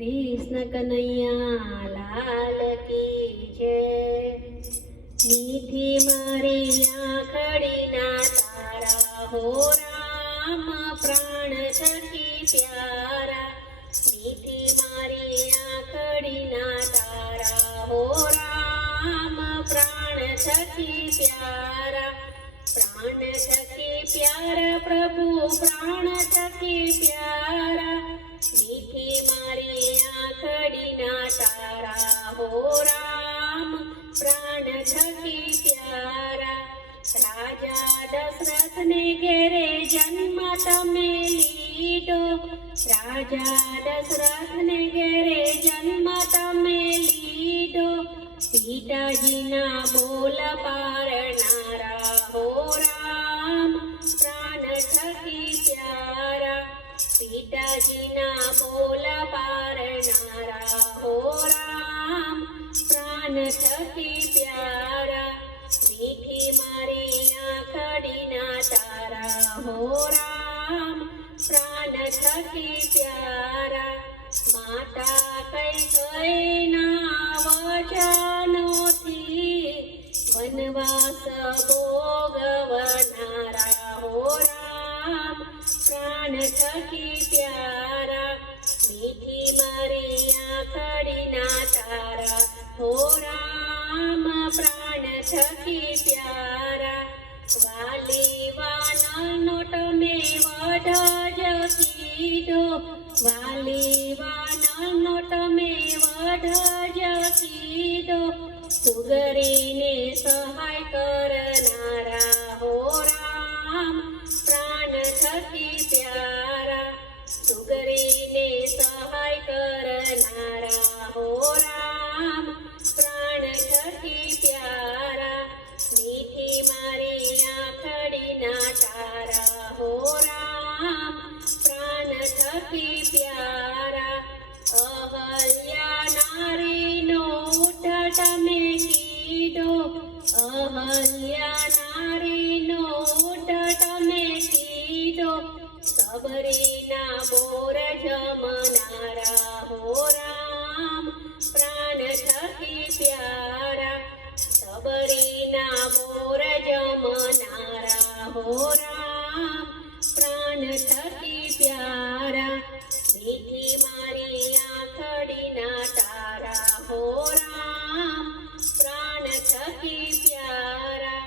કૃષ્ણ કનૈયા લાલ કી જય। મીઠી મારી આંખડીના તારા હો રામ, પ્રાણ થકી પ્યારા। મીઠી મારી આંખડીના તારા હો રામ, પ્રાણ થકી પ્યારા। પ્રાણ થકી પ્યારા પ્રભુ, પ્રાણ થકી પ્યારા। મીઠી મારી આંખડીના તારા હો રામ, પ્રાણ થકી પ્યારા। રાજા દશરથને ઘેરે જન્મ તમે લીધો, રાજા દશરથને ઘેરે જન્મ તમે લીધો। પિતાજીના બોલ પારનારા હો રામ, પ્રાણ થકી પ્યારા। પિતાજીના બોલ પારનારા હો રામ, પ્રાણ થકી પ્યારા। મીઠી મારી આંખડીના તારા હો રામ, પ્રાણ થકી પ્યારા। માતા કૈકેયીના વચનોથી વનવાસ ભોગવનારા હો રામ, પ્રાણ થકી પ્યારા। મીઠી મારી આંખડીના તારા હો રામ, પ્રાણ થકી પ્યારા। વાલી વાનરનો તમે વધ જ કીધો, વાલી વાનરનો તમે વધ જ કીધો। સુગરીને સહાય કરનારા હો રામ, પ્રાણ થકી પ્યારા। સુગરીને સહાય કરનારા હો રામ, પ્રાણ થકી પ્યારા। મીઠી મારી આંખડીના તારા હો રામ, પ્રાણ થકી પ્યારા। અહલ્યા નારીનો ઉઠ તમે કીધો, અહલ્યા નારીનો ઉઠ તમે કીધો। સબરીના બોર જમનારા હો રામ, પ્રાણ થકી પ્યારા। સબરીના બોર જમનારા હો રામ, પ્રાણ થકી પ્યારા। મીઠી મારી આંખડીના તારા હો રામ, પ્રાણ થકી પ્યારા।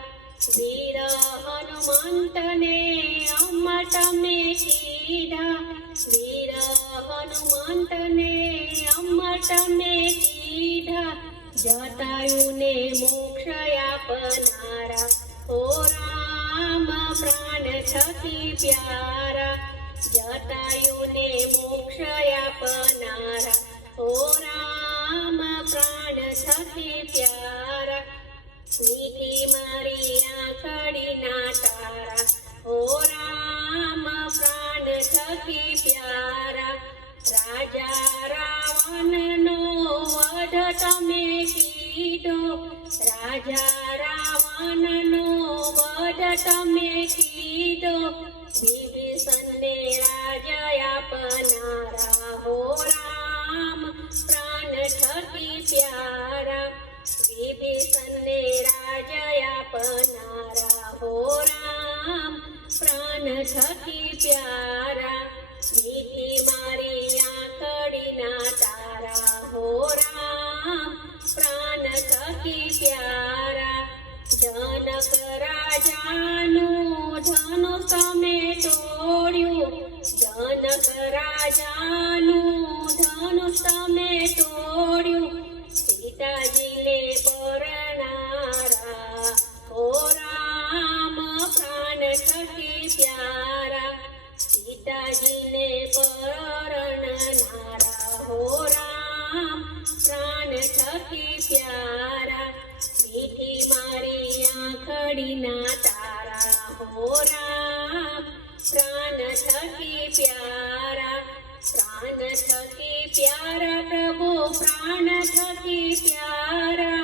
વીર હનુમંતને અમર તમે કીધા, વીર હનુમંતને અમર તમે કીધા। જટાયુને મોક્ષ આપનારા હો રામ, પ્રાણ થકી પ્યારા। જટાયુને મોક્ષ આપનારા હો રામ, પ્રાણ થકી પ્યારા। મીઠી મારી આંખડીના તારા હો રામ, પ્રાણ થકી પ્યારા। રાજા રાવણનો વધ તમે કીધો, રાજા રાવણનો વધ તમે કીધો। વિભીષણને રાજ્ય આપનારા હો રામ, પ્રાણ થકી પ્યારા। વિભીષણને રાજ્ય આપનારા હો રામ, પ્રાણ થકી પ્યારા। મીઠી મારી આંખડીના તારા હો રામ, પ્રાણ થકી પ્યારા। જનક રાજાનું ધનુષ તમે તોડ્યું, જનક રાજાનું ધનુષ તમે તોડ્યું। સીતાજીને પરણારા હો રામ, પ્રાણ થકી પ્યારા। સીતાજીને પરણનારા હો રામ, પ્રાણ થકી પ્યારા। મીઠી મારી આંખડીના તારા હો રામ, પ્રાણ થકી પ્યારા। પ્રાણ થકી પ્યારા પ્રભુ, પ્રાણ થકી પ્યારા।